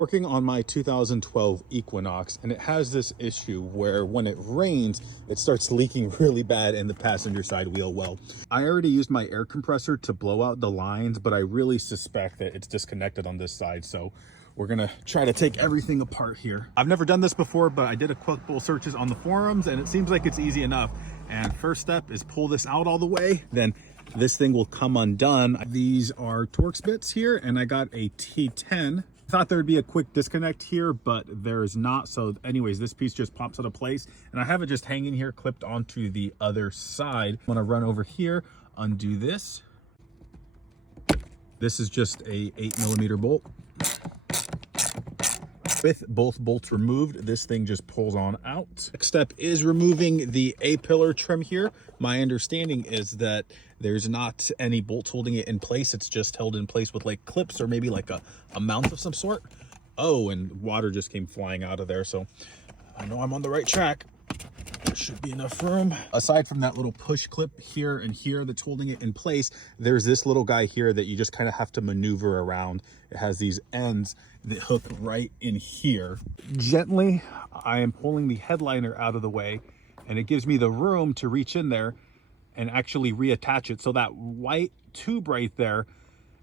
Working on my 2012 Equinox, and it has this issue where when it rains, it starts leaking really bad in the passenger side wheel well. I already used my air compressor to blow out the lines, but I really suspect that it's disconnected on this side. So we're gonna try to take everything apart here. I've never done this before, but I did a quick little searches on the forums and it seems like it's easy enough. And first step is pull this out all the way. Then this thing will come undone. These are Torx bits here, and I got a T10. Thought there'd be a quick disconnect here, but there's not. So anyways, this piece just pops out of place and I have it just hanging here clipped onto the other side. I'm gonna run over here, undo this. This is just a 8mm bolt. With both bolts removed, this thing just pulls on out. Next step is removing the A-pillar trim here. My understanding is that there's not any bolts holding it in place. It's just held in place with like clips or maybe like a mount of some sort. Oh, and water just came flying out of there. So I know I'm on the right track. There should be enough room. Aside from that little push clip here and here that's holding it in place, there's this little guy here that you just kind of have to maneuver around. It has these ends that hook right in here. Gently, I am pulling the headliner out of the way, and it gives me the room to reach in there and actually reattach it. So that white tube right there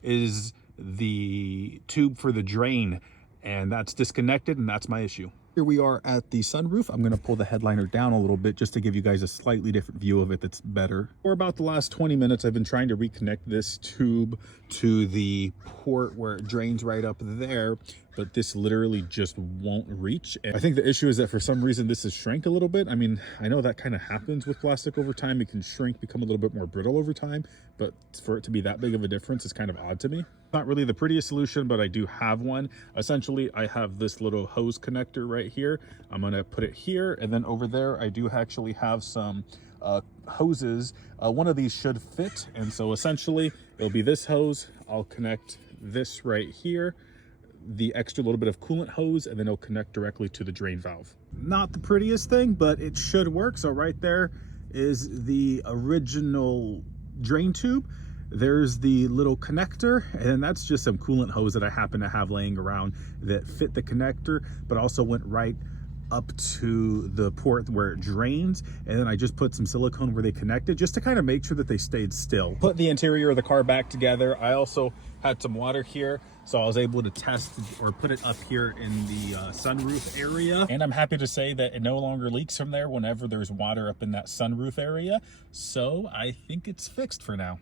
is the tube for the drain, and that's disconnected, and that's my issue. Here we are at the sunroof. I'm gonna pull the headliner down a little bit just to give you guys a slightly different view of it that's better. For about the last 20 minutes, I've been trying to reconnect this tube to the port where it drains right up there, but this literally just won't reach. And I think the issue is that for some reason this has shrank a little bit. I mean, I know that kind of happens with plastic over time. It can shrink, become a little bit more brittle over time, but for it to be that big of a difference is kind of odd to me. Not really the prettiest solution, but I do have one. Essentially, I have this little hose connector right here. I'm gonna put it here, and then over there, I do actually have some hoses. One of these should fit, and so essentially, it'll be this hose. I'll connect this right here, the extra little bit of coolant hose, and then it'll connect directly to the drain valve. Not the prettiest thing, but it should work. So right there is the original drain tube. There's the little connector, and that's just some coolant hose that I happen to have laying around that fit the connector, but also went right up to the port where it drains. And then I just put some silicone where they connected just to kind of make sure that they stayed still. Put the interior of the car back together. I also had some water here, so I was able to test or put it up here in the sunroof area. And I'm happy to say that it no longer leaks from there whenever there's water up in that sunroof area. So I think it's fixed for now.